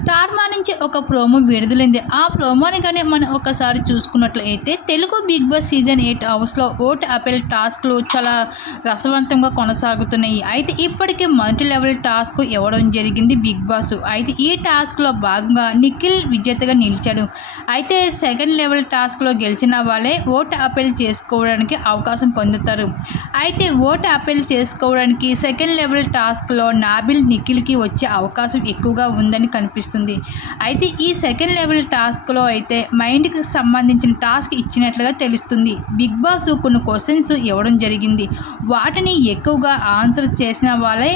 Star మా నుంచి ఒక ప్రోమో విడుదలైంది. ఆ ప్రోమోని కానీ మనం ఒకసారి చూసుకున్నట్లయితే Telugu Bigg Boss season eight హౌస్లో ఓట్ అపెల్ టాస్క్లు చాలా రసవంతంగా కొనసాగుతున్నాయి. అయితే ఇప్పటికే మొదటి లెవెల్ టాస్క్ ఇవ్వడం జరిగింది బిగ్ బాస్. అయితే ఈ టాస్క్లో భాగంగా నిఖిల్ విజేతగా నిలిచాడు. అయితే సెకండ్ లెవెల్ టాస్క్లో గెలిచిన వాళ్ళే ఓట్ అపెల్ చేసుకోవడానికి అవకాశం పొందుతారు. అయితే ఓట్ అపెల్ చేసుకోవడానికి సెకండ్ లెవెల్ టాస్క్లో నాబిల్ నిఖిల్కి వచ్చే అవకాశం ఎక్కువగా ఉందని కనిపిస్తుంది. అయితే ఈ సెకండ్ లెవెల్ టాస్క్లో అయితే మైండ్కి సంబంధించిన టాస్క్ ఇచ్చినట్లుగా తెలుస్తుంది. బిగ్ బాస్ కొన్ని క్వశ్చన్స్ ఇవ్వడం జరిగింది. వాటిని ఎక్కువగా ఆన్సర్ చేసిన వాళ్ళే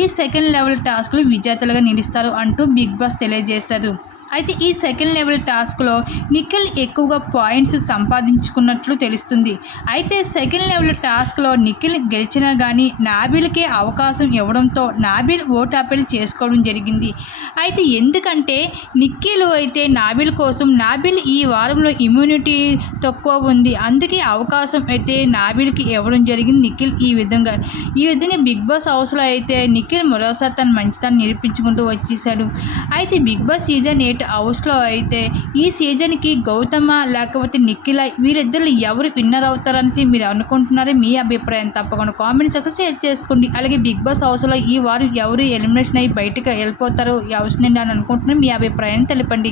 ఈ సెకండ్ లెవెల్ టాస్క్లు విజేతలుగా నిలుస్తారు అంటూ బిగ్ బాస్ తెలియజేశారు. అయితే ఈ సెకండ్ లెవెల్ టాస్క్లో నిఖిల్ ఎక్కువగా పాయింట్స్ సంపాదించుకున్నట్లు తెలుస్తుంది. అయితే సెకండ్ లెవెల్ టాస్క్లో నిఖిల్ గెలిచినా కానీ నాబిల్కే అవకాశం ఇవ్వడంతో నాబిల్ ఓటాపిల్ చేసుకోవడం జరిగింది. అయితే ఎందుకు ఎందుకంటే నిఖిల్ అయితే నాబిల్ కోసం నాబిల్ ఈ వారంలో ఇమ్యూనిటీ తక్కువ ఉంది. అందుకే అవకాశం అయితే నాబిల్కి ఇవ్వడం జరిగింది నిఖిల్ ఈ విధంగా. ఈ విధంగా బిగ్ బాస్ హౌస్లో అయితే నిఖిల్ మరోసారి తన మంచితనం నిరూపించుకుంటూ వచ్చేసాడు అయితే బిగ్ బాస్ సీజన్ ఎయిట్ హౌస్లో అయితే ఈ సీజన్కి గౌతమ లేకపోతే నిఖిల వీళ్ళిద్దరు ఎవరు విన్నర్ అవుతారనేసి మీరు అనుకుంటున్నారో? మీ అభిప్రాయం తప్పకుండా కామెంట్స్ అయితే షేర్ చేసుకోండి. అలాగే బిగ్ బాస్ హౌస్లో ఈ వారం ఎవరు ఎలిమినేషన్ అయ్యి బయటకు వెళ్ళిపోతారు ఈ హౌస్ నుండి అని అనుకుంటున్నాం మీ అభిప్రాయాన్ని తెలపండి.